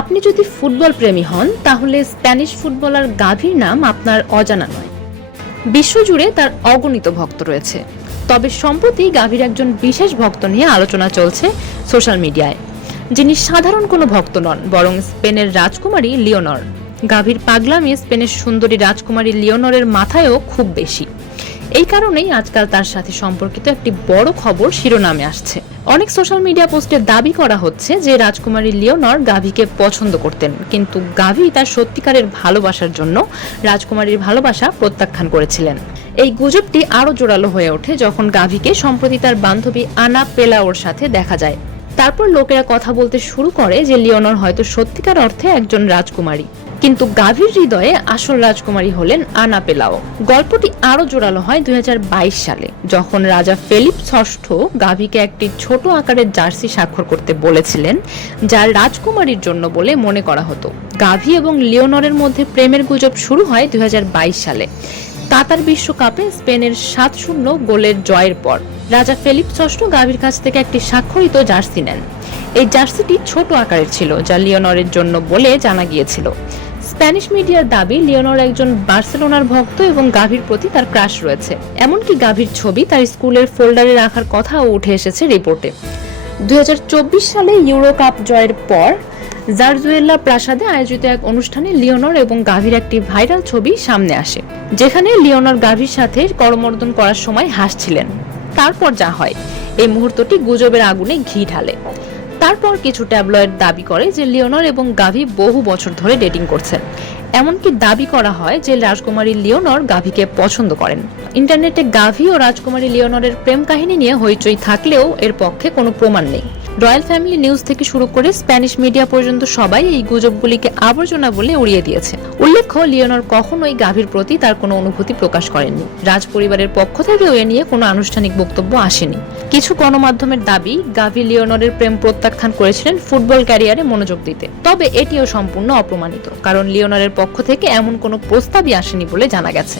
আপনি যদি ফুটবল প্রেমী হন, তাহলে স্প্যানিশ ফুটবলার গাভির নাম আপনার অজানা নয়। বিশ্বজুড়ে তার অগণিত ভক্ত রয়েছে। তবে সম্প্রতি গাভীর একজন বিশেষ ভক্ত নিয়ে আলোচনা চলছে সোশ্যাল মিডিয়ায়। যিনি সাধারণ কোনো ভক্ত নন, বরং স্পেনের রাজকুমারী লিওনর। গাভীর পাগলামি স্পেনের সুন্দরী রাজকুমারী লিওনরের মাথায়ও খুব বেশি। এই কারণেই আজকাল তার সাথে সম্পর্কিত একটি বড় খবর শিরোনামে আসছে। অনেক সোশ্যাল মিডিয়া পোস্টে দাবি করা হচ্ছে যে রাজকুমারী লিওনর গাভীকে পছন্দ করতেন। কিন্তু গাভী তার সত্যিকারের ভালোবাসার জন্য রাজকুমারীর ভালোবাসা প্রত্যাখ্যান করেছিলেন। এই গুজবটি আরও জোরালো হয়ে ওঠে যখন গাভীকে সম্প্রতি তার বান্ধবী আনা পেলাওর সাথে দেখা যায়। তারপর লোকেরা কথা বলতে শুরু করে যে লিওনর হয়তো সত্যিকার অর্থে একজন রাজকুমারী। কিন্তু গাভীর হৃদয়ে আসল রাজকুমারী হলেন আনা পেলাও। গল্পটি আরও জোরালো হয় দুই সালে, যখন রাজা ফেলিপ ষষ্ঠ গাভীকে একটি ছোট আকারের জার্সি স্বাক্ষর করতে বলেছিলেন, যা রাজকুমারীর জন্য বলে মনে করা হতো। গাভী এবং লিওনরের মধ্যে প্রেমের গুজব শুরু হয় দুই হাজার বাইশ সালে। কাতার বিশ্বকাপে স্পেনের সাত শূন্য গোলের জয়ের পর, রাজা ফেলিপ ষষ্ঠ গাভীর কাছ থেকে একটি স্বাক্ষরিত জার্সি নেন। এই জার্সিটি ছোট আকারের ছিল, যা লিওনরের জন্য বলে জানা গিয়েছিল। স্প্যানিশ মিডিয়ার দাবি লিওনর একজন বার্সেলোনার ভক্ত এবং গাভীর প্রতি তার ক্রাশ রয়েছে। এমনকি গাভীর ছবি তার স্কুলের ফোল্ডারে রাখার কথাও উঠে এসেছে রিপোর্টে। দুই হাজার চব্বিশ সালে ইউরো কাপ জয়ের পর জারজুয়েল্লা প্রাসাদে আয়োজিত এক অনুষ্ঠানে লিওনর এবং গাভীর একটি ভাইরাল ছবি সামনে আসে, যেখানে লিওনর গাভীর সাথে করমর্দন করার সময় হাসছিলেন। তারপর যা হয়, এই মুহূর্তটি গুজবের আগুনে ঘি ঢালে। তারপর কিছু ট্যাবলয়েড দাবি করে যে লিওনর এবং গাভি বহু বছর ধরে ডেটিং করছেন এমনকি দাবি করা হয় যে রাজকুমারী লিওনর গাভিকে পছন্দ করেন। ইন্টারনেটে গাভি ও রাজকুমারী লিওনরের প্রেম কাহিনী নিয়ে হইচই থাকলেও এর পক্ষে কোনো প্রমাণ নেই। রয়্যাল ফ্যামিলি নিউজ থেকে শুরু করে স্প্যানিশ মিডিয়া পর্যন্ত সবাই এই গুজবগুলিকে আবর্জনা বলে উড়িয়ে দিয়েছে। উল্লেখ্য, লিওনর কখনোই গাভীর প্রতি তার কোনো অনুভূতি প্রকাশ করেননি। রাজ পরিবারের পক্ষ থেকেও এ নিয়ে কোনো আনুষ্ঠানিক বক্তব্য আসেনি। কিছু গণমাধ্যমের দাবি, গাভি লিওনরের প্রেম প্রত্যাখ্যান করেছিলেন ফুটবল ক্যারিয়ারে মনোযোগ দিতে। তবে এটিও সম্পূর্ণ অপ্রমাণিত, কারণ লিওনরের পক্ষ থেকে এমন কোনো প্রস্তাবই আসেনি বলে জানা গেছে।